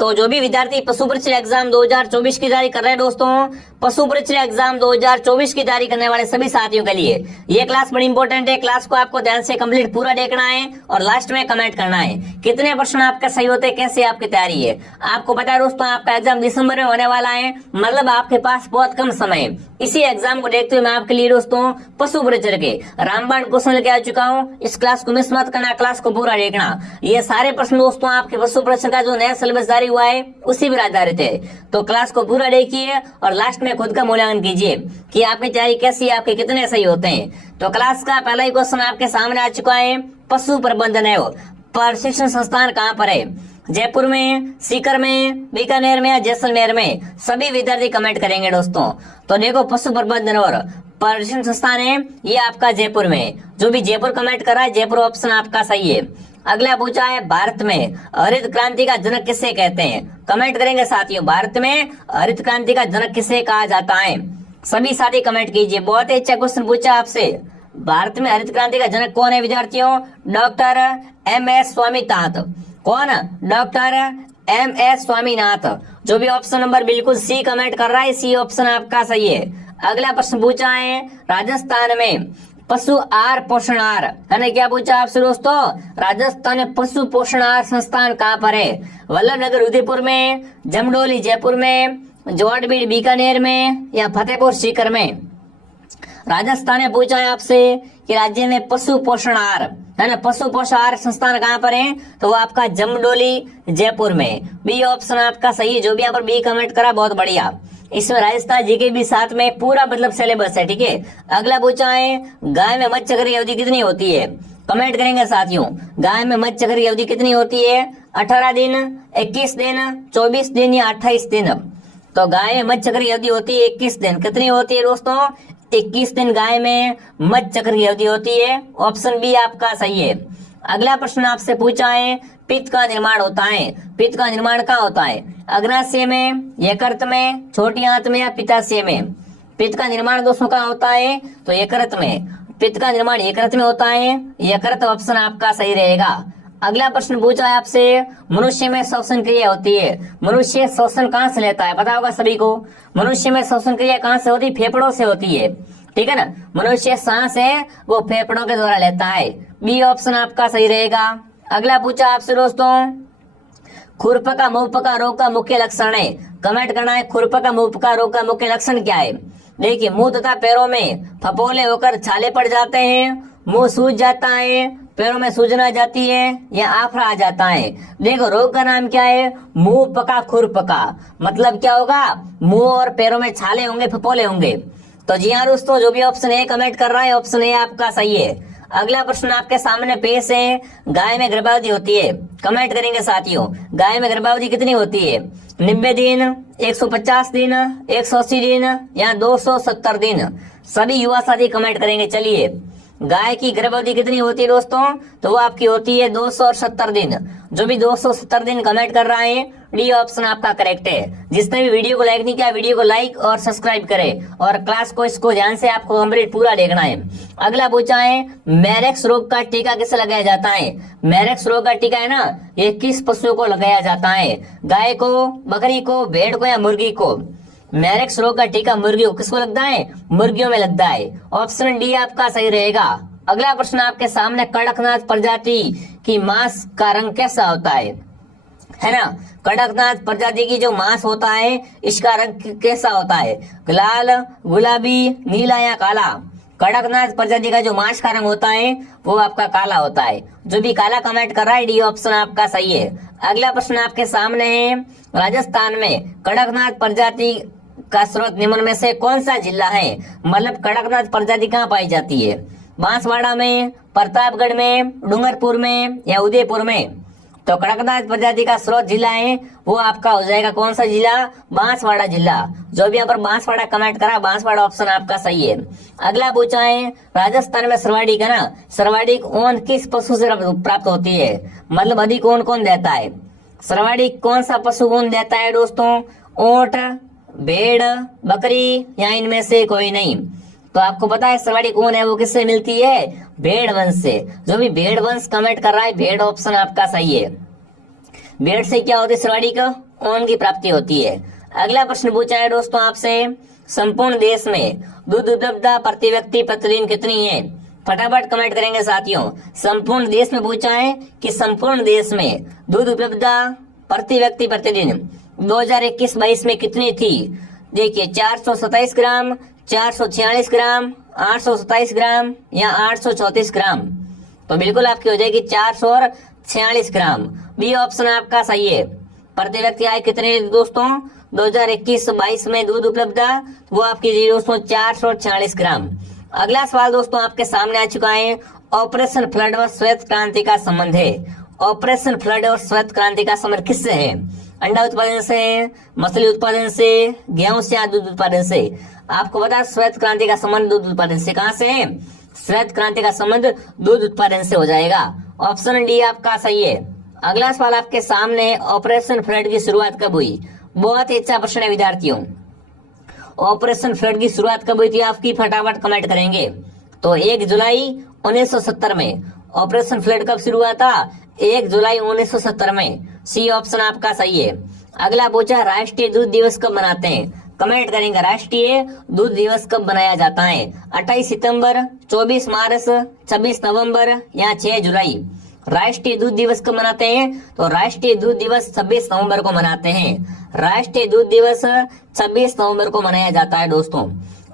तो जो भी विद्यार्थी पशु परीक्षा एग्जाम 2024 की तैयारी कर रहे हैं दोस्तों, पशु परीक्षा एग्जाम 2024 की तैयारी करने वाले सभी साथियों के लिए ये क्लास बड़ी इंपॉर्टेंट है। क्लास को आपको ध्यान से कंप्लीट पूरा देखना है और लास्ट में कमेंट करना है कितने प्रश्न आपके सही होते हैं, कैसे आपकी तैयारी है। आपको पता है दोस्तों आपका एग्जाम दिसंबर में होने वाला है, मतलब आपके पास बहुत कम समय है। इसी एग्जाम को देखते हुए मैं आपके लिए दोस्तों पशु परीक्षा के रामबाण क्वेश्चन लेके आ चुका हूँ। इस क्लास को मिस मत करना, क्लास को पूरा देखना। ये सारे प्रश्न दोस्तों आपके पशु परीक्षा का जो नया सिलेबस जारी हुआ है उसी पर आधारित है। तो क्लास को पूरा देखिए और लास्ट में खुद का मूल्यांकन कीजिए कि आपकी तैयारी कैसी है, आपके कितने सही होते हैं। तो क्लास का पहला ही क्वेश्चन आपके सामने आ चुका है। पशु प्रबंधन एवं प्रशिक्षण संस्थान कहाँ पर है? जयपुर में, सीकर में, बीकानेर में या जैसलमेर में? सभी विद्यार्थी कमेंट करेंगे दोस्तों। तो देखो पशु प्रबंधन और प्रशिक्षण संस्थान है ये आपका जयपुर में। जो भी जयपुर कमेंट कर रहा है जयपुर ऑप्शन आपका सही है। अगला पूछा है भारत में हरित क्रांति का जनक किसे कहते हैं? कमेंट करेंगे साथियों, भारत में हरित क्रांति का जनक किसे कहा जाता है? सभी साथी कमेंट कीजिए। बहुत ही अच्छा क्वेश्चन पूछा आपसे। भारत में हरित क्रांति का जनक कौन है विद्यार्थियों? Doctor MS. स्वामीनाथन। कौन? Doctor MS. स्वामीनाथन। जो भी ऑप्शन नंबर बिल्कुल सी कमेंट कर रहा है सी ऑप्शन आपका सही है। अगला प्रश्न पूछा है राजस्थान में पशु आहार पोषण आहार, है ना? क्या पूछा आपसे दोस्तों? राजस्थान में पशु पोषण आहार संस्थान कहाँ पर है? वल्लभनगर उदयपुर में, जमडोली जयपुर में, जोड़बीड़ बीकानेर में या फतेहपुर सीकर में? राजस्थान में पूछा है आपसे कि राज्य में पशु पोषण आहार, है ना, पशु पोषण आहार संस्थान कहाँ पर है? तो वो आपका जमडोली जयपुर में। बी ऑप्शन आपका सही है। जो भी यहाँ पर बी कमेंट करा बहुत बढ़िया। इसमें राजस्थान जीके भी साथ में पूरा मतलब सिलेबस है, ठीक है। अगला पूछा है गाय में मच्छर की अवधि कितनी होती है? कमेंट करेंगे साथियों, गाय में मच्छर की अवधि कितनी होती है? 18 दिन, 21 दिन, 24 दिन या 28 दिन? तो गाय में मच्छर की अवधि होती है 21 दिन। कितनी होती है दोस्तों? 21 दिन गाय में मच्छर की अवधि होती है। ऑप्शन बी आपका सही है। अगला प्रश्न आपसे पूछा है पित्त का निर्माण होता है। पित्त का निर्माण कहाँ होता है? अग्नाशय में, यकृत में, छोटी आंत में या पित्ताशय में? पित्त का निर्माण दोस्तों कहाँ होता है? तो यकृत में। पित्त का निर्माण यकृत में होता है। यकृत ऑप्शन आपका सही रहेगा। अगला प्रश्न पूछा है आपसे मनुष्य में श्वसन क्रिया होती है। मनुष्य श्वसन कहाँ से लेता है? पता होगा सभी को। मनुष्य में श्वसन क्रिया कहाँ से होती है? फेफड़ों से होती है, ठीक है ना। मनुष्य सांस है वो फेफड़ों के द्वारा लेता है। बी ऑप्शन आपका सही रहेगा। अगला पूछा आपसे दोस्तों खुरपका मुंहपका रोग का मुख्य लक्षण है। कमेंट करना है खुरपका मुंहपका रोग का मुख्य लक्षण क्या है। देखिए मुंह तथा पैरों में फफोले होकर छाले पड़ जाते हैं, मुंह सूज जाता है, पैरों में सूजन आ जाती है या आफरा आ जाता है। देखो रोग का नाम क्या है? मुंह पका खुरपका। मतलब क्या होगा? मुंह और पैरों में छाले होंगे, फफोले होंगे। तो जी हाँ दोस्तों, जो भी ऑप्शन ए कमेंट कर रहा है ऑप्शन ए आपका सही है। अगला प्रश्न आपके सामने पेश है गाय में गर्भावधि होती है। कमेंट करेंगे साथियों, गाय में गर्भावधि कितनी होती है? 90 दिन, 150 दिन, 180 दिन या 270 दिन? सभी युवा साथी कमेंट करेंगे। चलिए गाय की गर्भावधि कितनी होती है दोस्तों? तो वो आपकी होती है 270 दिन। जो भी 270 दिन कमेंट कर रहा है डी ऑप्शन आपका करेक्ट है। जिसने भी वीडियो को लाइक नहीं किया वीडियो को लाइक और सब्सक्राइब करें और क्लास को इसको ध्यान से आपको कंप्लीट पूरा देखना है। अगला पूछा है मैरेक्स रोग का टीका किसे लगाया जाता है? मैरेक्स रोग का टीका है ना, ये किस पशु को लगाया जाता है? गाय को, बकरी को, भेड़ को या मुर्गी को? मैरेक्स रोग का टीका मुर्गियों किसको लगता है? मुर्गियों में लगता है। ऑप्शन डी आपका सही रहेगा। अगला प्रश्न आपके सामने कड़कनाथ प्रजाति की मांस का रंग कैसा होता है ना? कड़कनाथ प्रजाति की जो मांस होता है इसका रंग कैसा होता है? लाल, गुलाबी, नीला या काला? कड़कनाथ प्रजाति का जो मांस का रंग होता है वो आपका काला होता है। जो भी काला कमेंट कर रहा है डी ऑप्शन आपका सही है। अगला प्रश्न आपके सामने है राजस्थान में कड़कनाथ प्रजाति का स्रोत निम्न में से कौन सा जिला है? मतलब कड़कनाथ प्रजाति कहाँ पाई जाती है? बांसवाड़ा में, प्रतापगढ़ में, डूंगरपुर में या उदयपुर में? तो कड़कनाथ प्रजाति का स्रोत जिला है वो आपका हो जाएगा कौन सा जिला? बांसवाड़ा जिला। जो भी यहाँ पर बांसवाड़ा कमेंट करा बांसवाड़ा ऑप्शन आपका सही है। अगला पूछा है राजस्थान में सर्वाधिक है ना, सर्वाधिक ऊन किस पशु से प्राप्त होती है? मतलब अधिक ऊन कौन देता है? सर्वाधिक कौन सा पशु ऊन देता है दोस्तों? ऊंट, भेड़, बकरी या इनमें से कोई नहीं? तो आपको पता है सर्वाधिक ऊन है वो किससे मिलती है? भेड़ वंश से। जो भी भेड़ वंश कमेंट कर रहा है भेड़ ऑप्शन आपका सही है। भेड़ से क्या होती है सर्वाधिक ओम की प्राप्ति होती है। अगला प्रश्न पूछा है दोस्तों आपसे, संपूर्ण देश में दूध उपलब्धता प्रति व्यक्ति प्रतिदिन कितनी है? फटाफट कमेंट करेंगे साथियों। संपूर्ण देश में पूछा है कि संपूर्ण देश में दूध उपलब्धता प्रति व्यक्ति प्रतिदिन 2021-22 में कितनी थी? देखिए 427 ग्राम, 446 ग्राम, 827 ग्राम या 834 ग्राम। तो बिल्कुल आपकी हो जाएगी 446 ग्राम। बी ऑप्शन आपका सही है। प्रति व्यक्ति आय कितने दोस्तों 2021-22 में दूध उपलब्धता, वो आपकी थी दोस्तों 446 ग्राम। अगला सवाल दोस्तों आपके सामने आ चुका है, ऑपरेशन फ्लड और श्वेत क्रांति का संबंध है। ऑपरेशन फ्लड और श्वेत क्रांति का संबंध किससे है? अंडा उत्पादन से, मछली उत्पादन से, गेहूं से या दूध उत्पादन से? आपको पता है श्वेत क्रांति का संबंध दूध उत्पादन से। कहां से है? श्वेत क्रांति का संबंध दूध उत्पादन से हो जाएगा। ऑप्शन डी आपका सही है। अगला सवाल आपके सामने, ऑपरेशन फ्लड की शुरुआत कब हुई? बहुत ही अच्छा प्रश्न है विद्यार्थियों। ऑपरेशन फ्लड की शुरुआत कब हुई थी आपकी? फटाफट कमेंट करेंगे। तो 1 जुलाई 1970 में। ऑपरेशन फ्लड कब शुरू हुआ था? 1 जुलाई 1970 में। सी ऑप्शन आपका सही है। अगला पूछा, राष्ट्रीय दूध दिवस कब मनाते हैं? कमेंट करेंगे राष्ट्रीय दूध दिवस कब मनाया जाता है? 28 सितंबर, 24 मार्च, 26 नवंबर या 6 जुलाई? राष्ट्रीय दूध दिवस कब मनाते हैं? तो राष्ट्रीय दूध दिवस 26 नवंबर को मनाते हैं। राष्ट्रीय दूध दिवस 26 नवंबर को मनाया जाता है दोस्तों।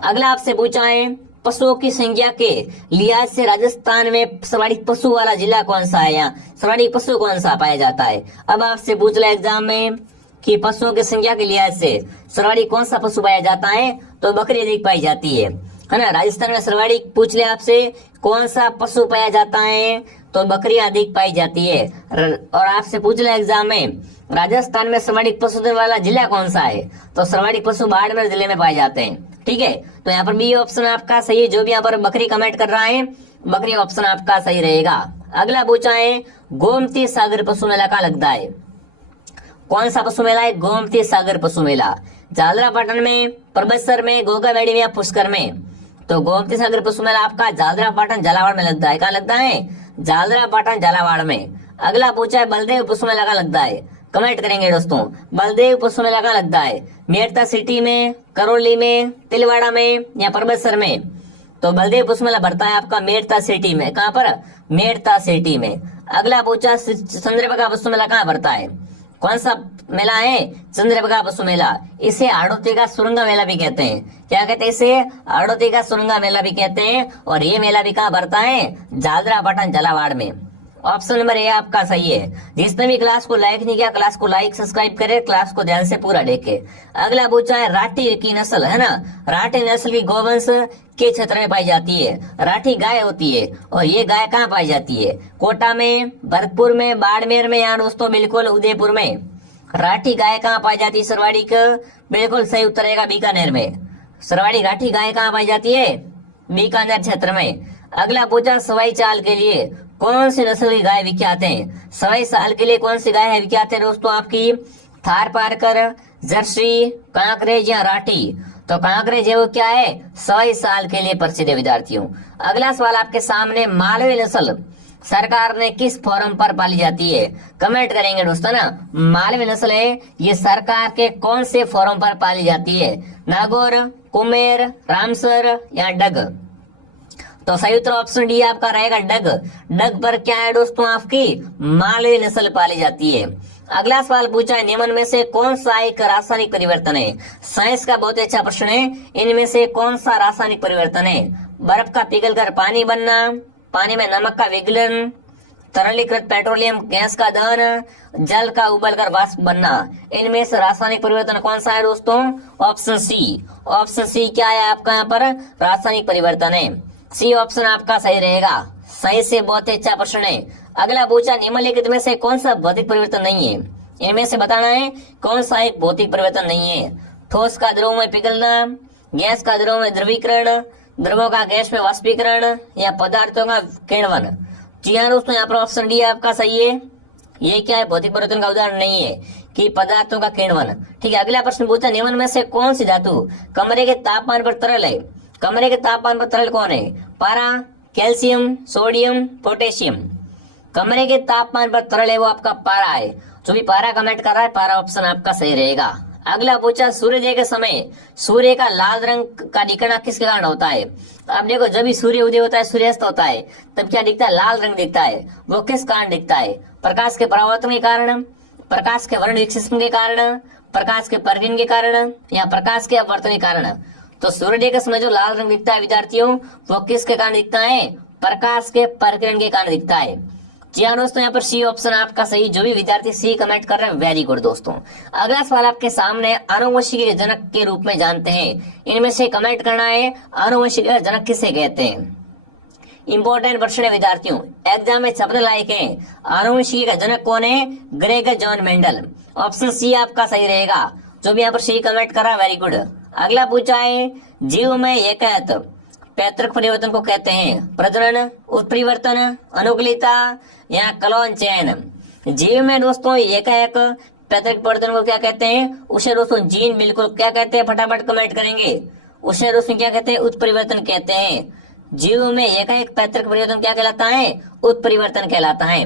अगला आपसे पूछा है, पशुओं की संख्या के लिहाज से राजस्थान में सर्वाधिक पशु वाला जिला कौन सा है? या सर्वाधिक पशु कौन सा पाया जाता है? अब आपसे पूछ लिया एग्जाम में कि पशुओं की संख्या के लिहाज से सर्वाधिक कौन सा पशु पाया जाता है? तो बकरी अधिक पाई जाती है ना। राजस्थान में सर्वाधिक पूछ लिया आपसे कौन सा पशु पाया जाता है? तो बकरी अधिक पाई जाती है। और आपसे पूछ लिया एग्जाम में राजस्थान में सर्वाधिक पशुधन वाला जिला कौन सा है? तो सर्वाधिक पशु बाड़मेर जिले में पाए जाते हैं। ठीक है, तो यहाँ पर बी ऑप्शन आपका सही है। जो भी यहाँ पर बकरी कमेंट कर रहा है, बकरी ऑप्शन आपका सही रहेगा। अगला पूछा है, गोमती सागर पशु मेला कहाँ लगता है? कौन सा पशु मेला है? गोमती सागर पशु मेला। झालरापाटन में, परबतसर में, गोगावेड़ी में या पुष्कर में? तो गोमती सागर पशु मेला आपका झालरापाटन झालावाड़ में लगता है। कहाँ लगता है? झालरापाटन झालावाड़ में। अगला पूछा है, बलदेव पशु मेला कहाँ लगता है? कमेंट करेंगे दोस्तों। बलदेव पशु मेला कहाँ लगता है? मेड़ता सिटी में, करौली में, तिलवाड़ा में या परबतसर में? तो बलदेव पशु मेला भरता है आपका मेड़ता सिटी में। कहाँ पर? मेड़ता सिटी में। अगला पूछा, चंद्रभागा पशु मेला कहाँ भरता है? कौन सा मेला है? चंद्रभागा पशु मेला। इसे हाड़ौती का सुरंगा मेला भी कहते हैं। क्या कहते हैं इसे? हाड़ौती का सुरंगा मेला भी कहते हैं। और ये मेला भी कहाँ भरता है? झालरापाटन झालावाड़ में। ऑप्शन नंबर ए आपका सही है। जिसने भी क्लास को लाइक नहीं किया, क्लास को लाइक सब्सक्राइब करे, क्लास को ध्यान से पूरा देखे। अगला पूछा है, राठी की नस्ल है ना, राठी नस्ल की गौवंश के क्षेत्र में पाई जाती है। राठी गाय होती है और ये गाय कहाँ पाई जाती है? कोटा में, भरतपुर में, बाड़मेर में या दोस्तों बिल्कुल उदयपुर में? राठी गाय कहाँ पाई जाती है सर्वाधिक? बिल्कुल सही उत्तर रहेगा बीकानेर में। सर्वाधिक राठी गाय कहाँ पाई जाती है? बीकानेर क्षेत्र में। अगला पूछा, सवाई चाल के लिए कौन सी नस्ल की गाय विख्यात है? सवाई साल के लिए कौन सी गाय है विख्यात है दोस्तों आपकी? थार पारकर, जर्सी, कांकरेज या राठी? तो कांकरेज है वो क्या है? सवाई साल के लिए प्रसिद्ध है विद्यार्थियों। अगला सवाल आपके सामने, मालवी नस्ल सरकार ने किस फोरम पर पाली जाती है? कमेंट करेंगे दोस्तों ना। मालवी नस्ल है ये सरकार के कौन से फोरम पर पाली जाती है? नागौर, कुमेर, रामसर या डग? तो सही उत्तर ऑप्शन डी आपका रहेगा डग। डग पर क्या है दोस्तों आपकी? मालवी नस्ल पाली जाती है। अगला सवाल पूछा है, निम्न में से कौन सा एक रासायनिक परिवर्तन है? साइंस का बहुत अच्छा प्रश्न है। इनमें से कौन सा रासायनिक परिवर्तन है? बर्फ का पिघलकर पानी बनना, पानी में नमक का विघलन, तरलीकृत पेट्रोलियम गैस का दहन, जल का उबलकर वाष्प बनना। इनमें से रासायनिक परिवर्तन कौन सा है दोस्तों? Option C. ऑप्शन सी क्या है आपका यहाँ पर? रासायनिक परिवर्तन है। सी ऑप्शन आपका सही रहेगा। सही से बहुत अच्छा प्रश्न है। अगला पूछा, निम्नलिखित में से कौन सा भौतिक परिवर्तन नहीं है? इनमें से बताना है कौन सा एक भौतिक परिवर्तन नहीं है। ठोस का द्रव में पिघलना, गैस का द्रव में द्रवीकरण, द्रवों का गैस में वाष्पीकरण या पदार्थों का किण्वन? जी हाँ दोस्तों, यहाँ पर ऑप्शन डी आपका सही है। ये क्या है? भौतिक परिवर्तन का उदाहरण नहीं है कि पदार्थों का किण्वन। ठीक है, अगला प्रश्न पूछा, निम्न में से कौन सी धातु कमरे के तापमान पर तरल है? कमरे के तापमान पर तरल कौन है? पारा, कैल्शियम, सोडियम, पोटेशियम? कमरे के तापमान पर तरल है वो आपका पारा है। जो भी पारा कमेंट कर रहा है, पारा ऑप्शन आपका सही रहेगा। अगला पूछा, सूर्योदय के समय सूर्य का लाल रंग का दिखना किसके कारण होता है? तो आप देखो, जब भी सूर्य उदय होता है, सूर्यास्त होता है, तब क्या दिखता है? लाल रंग दिखता है। वो किस कारण दिखता है? प्रकाश के परावर्तन के कारण, प्रकाश के वर्ण विक्षेपण के कारण, प्रकाश के परिकिरण के कारण, या प्रकाश के अपवर्तन के कारण। तो सूर्योदय के समय जो लाल रंग दिखता है विद्यार्थियों, वो किसके कारण दिखता है? प्रकाश के परिकिरण के कारण दिखता है। जी हाँ दोस्तों, यहाँ पर सी ऑप्शन आपका सही। जो भी विद्यार्थी सी कमेंट कर रहे हैं, वेरी गुड दोस्तों। अगला सवाल आपके सामने, आनुवंशिकी के जनक के रूप में जानते हैं, इनमें से कमेंट करना है, आनुवंशिकी का जनक किसे कहते हैं? इंपॉर्टेंट प्रश्न है विद्यार्थियों, एग्जाम में छपने लायक है। आनुवंशिकी का जनक कौन है? Gregor John Mendel. Option C आपका सही रहेगा। जो भी यहाँ पर सी कमेंट कर रहा है, वेरी गुड। अगला पूछा है, जीव में एकहत पैतृक परिवर्तन को कहते हैं? प्रजनन, उत्परिवर्तन, अनुकूलिता, या कलोन चयन। जीव में दोस्तों एकाएक पैतृक परिवर्तन को क्या कहते हैं? उसे दोस्तों जीन बिल्कुल क्या कहते हैं? फटाफट कमेंट करेंगे। उसे दोस्तों क्या कहते हैं? उत्परिवर्तन कहते हैं। जीव में एकाएक पैतृक परिवर्तन क्या कहलाता है? उत्परिवर्तन कहलाता है।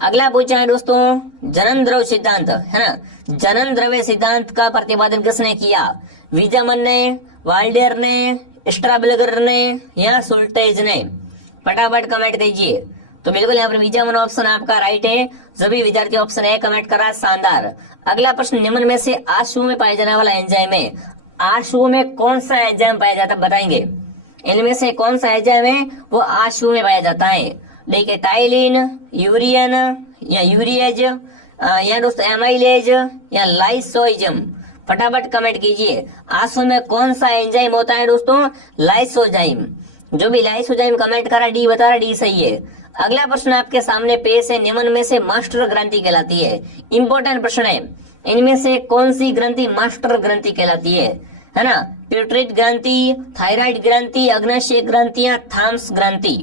अगला पूछा है दोस्तों, जनन द्रव्य सिद्धांत, है ना, जनन द्रव्य सिद्धांत का प्रतिपादन किसने किया? वीजमन ने, वाल्डेयर ने, स्ट्राबलगर ने, या सुल्टेज ने? फटाफट कमेंट कीजिए। तो बिल्कुल यहाँ पर वीजमन ऑप्शन आपका राइट है। सभी विद्यार्थी ऑप्शन ए कमेंट कर रहा है, शानदार। अगला प्रश्न, निम्न में से आशु में पाए जाने वाला एंजाइम है? आशु में कौन सा एंजाइम पाया जाता है बताएंगे? इनमें से कौन सा एंजाइम है वो आशु में पाया जाता है? देखिए, टाइलिन, यूरियन, या यूरिएज, या दोस्तों एमाइलेज, या लाइसोइजम? फटाफट कमेंट कीजिए। आशु में कौन सा एंजाइम होता है दोस्तों? लाइसोजाइम। जो भी लाइसोजाइम कमेंट करा, डी बता रहा, डी सही है। अगला प्रश्न आपके सामने पेश है, निम्न में से मास्टर ग्रंथि कहलाती है? इंपॉर्टेंट प्रश्न है। इनमें से कौन सी ग्रंथि मास्टर ग्रंथि कहलाती है ना? प्यूटरेट ग्रंथि, थायराइड ग्रंथि, अग्नाशय ग्रंथि, या थाम्स ग्रंथि?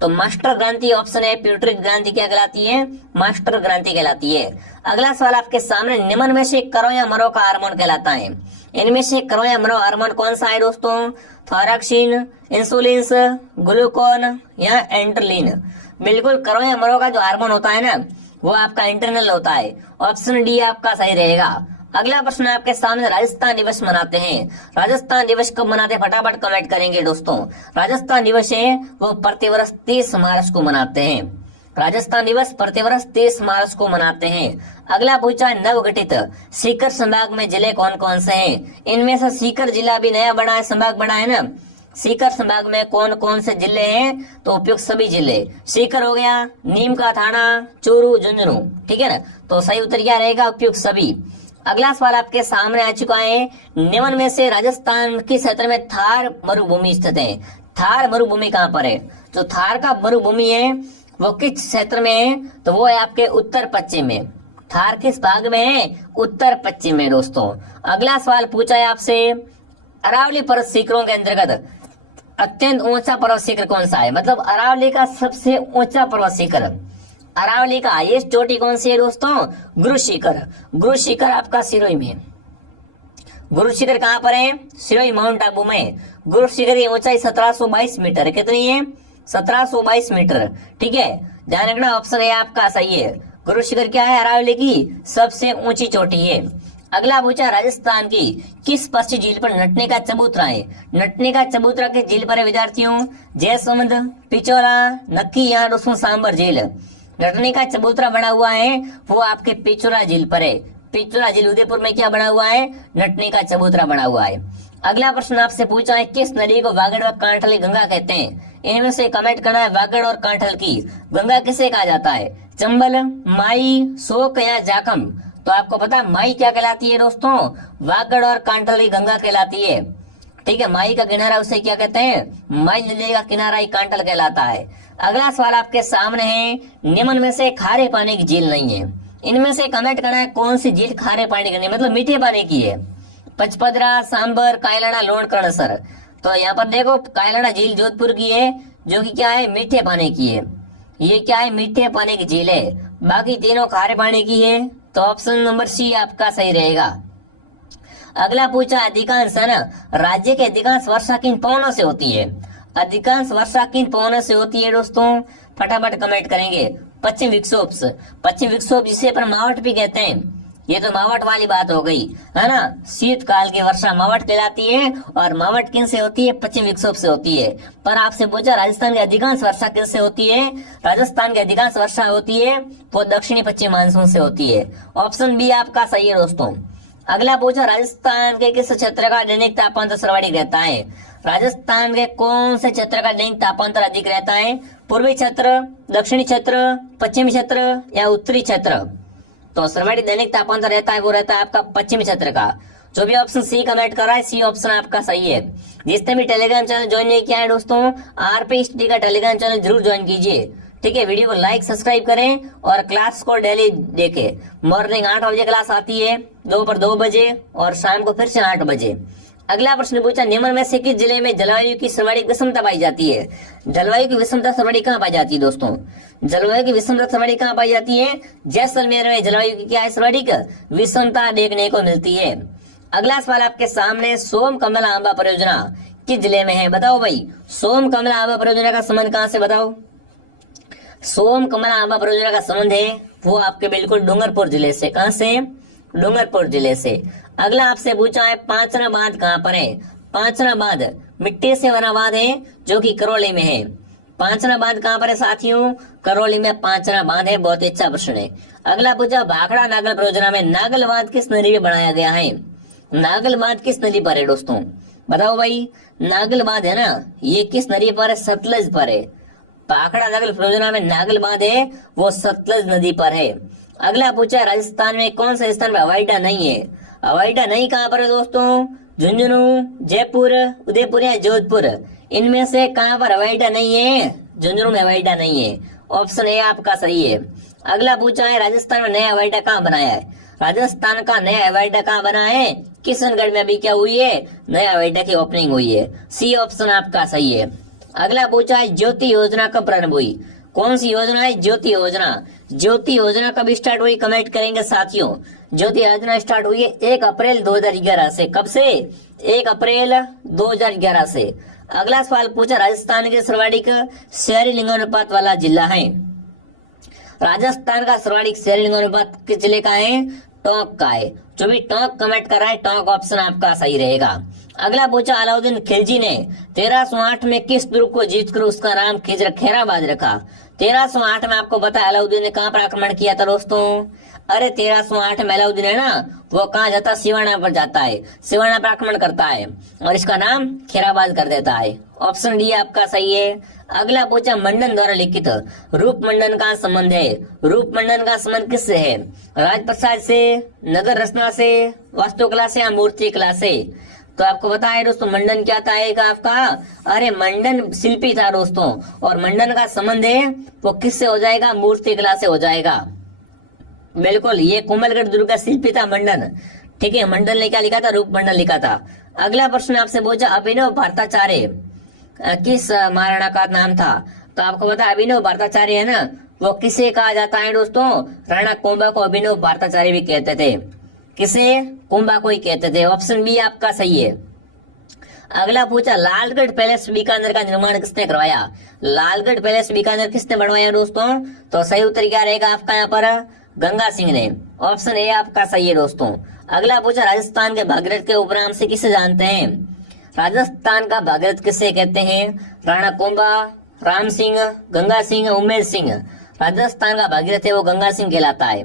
तो मास्टर ग्रंथि ऑप्शन है। प्यूटरेट ग्रंथि क्या कहलाती है? मास्टर ग्रंथि कहलाती है। अगला सवाल आपके सामने, निम्न में से करो या मरो का हार्मोन कहलाता है? इनमें से करो या मरो हार्मोन कौन सा है दोस्तों? थायरॉक्सिन, इंसुलिन, ग्लूकोन, या एंटरलिन? बिल्कुल, करो या मरो का जो हार्मोन होता है ना, वो आपका इंटरनल होता है। ऑप्शन डी आपका सही रहेगा। अगला प्रश्न आपके सामने, राजस्थान दिवस मनाते हैं? राजस्थान दिवस कब मनाते हैं? फटाफट कमेंट करेंगे दोस्तों। राजस्थान दिवस है वो प्रतिवर्ष 30 मार्च को मनाते हैं। राजस्थान दिवस प्रतिवर्ष 30 मार्च को मनाते हैं। अगला पूछा है, नवगठित सीकर संभाग में जिले कौन कौन से हैं? इनमें से सीकर जिला भी नया बना है, संभाग बना है ना। सीकर संभाग में कौन कौन से जिले हैं? तो उपयुक्त सभी जिले। सीकर हो गया, नीम का थाना, चूरू, झुंझुनू, ठीक है ना। तो सही उत्तर क्या रहेगा? उपयुक्त सभी। अगला सवाल आपके सामने आ चुका है, निम्न में से राजस्थान के क्षेत्र में थार मरुभूमि स्थित है? थार मरुभूमि कहाँ पर है? जो थार का मरुभूमि है वो किस क्षेत्र में है? तो वो है आपके उत्तर पश्चिम में। थार किस भाग में है? उत्तर पश्चिम में दोस्तों। अगला सवाल पूछा है आपसे, अरावली पर्वत शिखरों के अंतर्गत अत्यंत ऊंचा पर्वत शिखर कौन सा है? मतलब अरावली का सबसे ऊंचा पर्वत शिखर, अरावली का हाईएस्ट चोटी कौन सी है दोस्तों? गुरु शिखर। गुरु शिखर आपका सिरोही में। गुरु शिखर कहाँ पर है? सिरोही माउंट आबू में। गुरु शिखर की ऊंचाई 1722 मीटर। कितनी है? 1722 मीटर, ठीक है। ध्यान रखना, ऑप्शन ए आपका सही है। गुरु शिखर क्या है? अरावली की सबसे ऊंची चोटी है। अगला पूछा, राजस्थान की किस पक्षी झील पर नटने का चबूतरा है? नटने का चबूतरा के झील पर है विद्यार्थियों? जयसमुंद, पिचोला, नक्की, या दोस्तों सांबर झील? नटने का चबूतरा बना हुआ है वो आपके पिचोला झील पर है। पिचोला झील उदयपुर में क्या बना हुआ है? नटने का चबूतरा बना हुआ है। अगला प्रश्न आपसे पूछा है, किस नदी को वागड़ व कांठल की गंगा कहते हैं? इनमें से कमेंट करना है, वागड़ और कांठल की गंगा किसे कहा जाता है? चंबल, माई, शोक, या जाखम? तो आपको पता है माई क्या कहलाती है दोस्तों? वागड़ और कांठल की गंगा कहलाती है, ठीक है। माई का किनारा उसे क्या कहते हैं? माई नदी का किनारा ही कांठल कहलाता है। अगला सवाल आपके सामने है, निम्न में से खारे पानी की झील नहीं है? इनमें से कमेंट करना है, कौन सी झील खारे पानी की नहीं, मतलब मीठे पानी की है? पचपदरा, सांबर, कायलाना, लोणकरणसर? तो यहाँ पर देखो, कायलाना झील जोधपुर की है, जो कि क्या है? मीठे पानी की है। ये क्या है? मीठे पानी की झील है। बाकी तीनों खारे पानी की है। तो ऑप्शन नंबर सी आपका सही रहेगा। अगला पूछा, अधिकांश है ना, राज्य के अधिकांश वर्षा किन पवनों से होती है? अधिकांश वर्षा किन पवनों से होती है दोस्तों? फटाफट कमेंट करेंगे। पश्चिम विक्षोभ। पश्चिम विक्षोभ जिसे अपन मावट भी कहते हैं, ये तो मावट वाली बात हो गई है ना। शीतकाल की वर्षा मावट कहलाती है और मावट किन से होती है? पश्चिम विक्षोभ से होती है। पर आपसे पूछा राजस्थान की अधिकांश वर्षा किन से होती है? राजस्थान की अधिकांश वर्षा होती है वो दक्षिणी पश्चिम मानसून से होती है। ऑप्शन बी आपका सही है दोस्तों। अगला पूछा राजस्थान के किस क्षेत्र का दैनिक तापमान सर्वाधिक रहता है? राजस्थान के कौन से क्षेत्र का दैनिक तापमान अधिक रहता है? पूर्वी क्षेत्र, दक्षिणी क्षेत्र, पश्चिमी क्षेत्र या उत्तरी क्षेत्र? तो सर्वाधिक दैनिक तापमान रहता है वो रहता है आपका पश्चिमी क्षेत्र का। जो भी ऑप्शन सी कमेंट कर रहा है सी ऑप्शन आपका सही है। जिसने भी टेलीग्राम चैनल ज्वाइन नहीं किया है दोस्तों, आरपी स्टडी का टेलीग्राम चैनल जरूर ज्वाइन कीजिए। ठीक है, वीडियो को लाइक सब्सक्राइब करें और क्लास को डेली देखें। मॉर्निंग 8 बजे क्लास आती है, दोपहर 2 बजे और शाम को फिर से 8 बजे। अगला प्रश्न पूछा निम्न में से किस जिले में जलवायु की सर्वाधिक विषमता पाई जाती है? जलवायु की विषमता सर्वाधिक कहाँ पाई जाती है दोस्तों? जलवायु की विषमता सर्वाधिक कहाँ पाई जाती है? जैसलमेर में जलवायु की क्या है? सर्वाधिक विषमता देखने को मिलती है। अगला सवाल आपके सामने, सोम कमला आंबा परियोजना किस जिले में है? बताओ भाई, सोम कमला आंबा परियोजना का संबंध कहाँ से? बताओ। सोम कमला आंबा परियोजना का संबंध है वो आपके बिल्कुल डूंगरपुर जिले से। कहां से? डूंगरपुर जिले से। अगला आपसे पूछा है पांचना बांध कहां पर है? पांचना बांध मिट्टी से बना बांध है जो कि करौली में है। पांचना बांध कहां पर है साथियों? करौली में पांचना बांध है। बहुत ही अच्छा प्रश्न है। अगला पूछा भाखड़ा नागल परियोजना में नागल बांध किस नदी में बनाया गया है? नागल बांध किस नदी पर है दोस्तों? बताओ भाई, नागल बांध है ना, ये किस नदी पर है? सतलज पर है। भाखड़ा नागल परियोजना में नागल बांध है वो सतलज नदी पर है। अगला पूछा राजस्थान में कौन से स्थान पर हवाई अड्डा नहीं है? हवाई अड्डा नहीं कहाँ पर है दोस्तों? झुंझुनू, जयपुर, उदयपुर या जोधपुर? इनमें से कहाँ पर हवाई अड्डा नहीं है? झुंझुनू में हवाई अड्डा नहीं है। ऑप्शन ए आपका सही है। अगला पूछा है राजस्थान में नया हवाई अड्डा कहाँ बनाया है? राजस्थान का नया हवाई अड्डा कहाँ बना है? किशनगढ़ में अभी क्या हुई है? नया हवाई अड्डा की ओपनिंग हुई है। सी ऑप्शन आपका सही है। अगला पूछा है ज्योति योजना कब प्रारंभ हुई? कौन सी योजना है? ज्योति योजना। ज्योति योजना कब स्टार्ट हुई कमेंट करेंगे साथियों। ज्योति योजना स्टार्ट हुई है 1 अप्रैल 2011 से। कब से? 1 अप्रैल 2011 से। अगला सवाल पूछा राजस्थान के सर्वाधिक शहरी लिंगानुपात वाला जिला है? राजस्थान का सर्वाधिक शहरी लिंगानुपात किस जिले का है? टोंक का है। जो भी टोंक कमेंट कर रहा है टोंक ऑप्शन आपका सही रहेगा। अगला पूछा अलाउद्दीन खिलजी ने 1308 में किस दुर्ग को जीतकर उसका नाम खैराबाद रखा? 1308 में आपको पता है अलाउद्दीन ने कहाँ पर आक्रमण किया था दोस्तों? अरे 1308 में अलाउद्दीन है ना, वो कहाँ जाता है? सिवाना पर जाता है, सिवाना पर आक्रमण करता है और इसका नाम खैराबाद कर देता है। ऑप्शन डी आपका सही है। अगला पूछा मंडन द्वारा लिखित रूप मंडन का संबंध है? रूप मंडन का संबंध किससे है? राजप्रसाद से, नगर रचना से, वास्तुकला से या मूर्ति कला से? तो आपको पता है दोस्तों मंडन क्या था एक आपका? अरे मंडन शिल्पी था दोस्तों और मंडन का संबंध है वो किससे हो जाएगा? मूर्ति कला से हो जाएगा। बिल्कुल, ये कोमलगढ़ दुर्ग का शिल्पी था मंडन। ठीक है, मंडन ने क्या लिखा था? रूप मंडन लिखा था। अगला प्रश्न आपसे पूछा अभिनव भारताचार्य किस महाराणा का नाम था? तो आपको पता है अभिनव भारताचार्य है ना, वो किसे कहा जाता है दोस्तों? राणा कुंभा को अभिनव भारताचार्य भी कहते थे। किसे? कुंभा को ही कहते थे। ऑप्शन बी आपका सही है। अगला पूछा लालगढ़ पैलेस बीकानेर का निर्माण किसने करवाया? लालगढ़ पैलेस बीकानेर किसने बनवाया दोस्तों? तो सही उत्तर क्या रहेगा आपका यहाँ पर? गंगा सिंह ने। ऑप्शन ए आपका सही है दोस्तों। अगला पूछा राजस्थान के भागीरथ के उपनाम से किसे जानते हैं? राजस्थान का भागीरथ किसे कहते हैं? राणा कुंभा, राम सिंह, गंगा सिंह, उमेर सिंह? राजस्थान का भागीरथ है वो गंगा सिंह कहलाता है।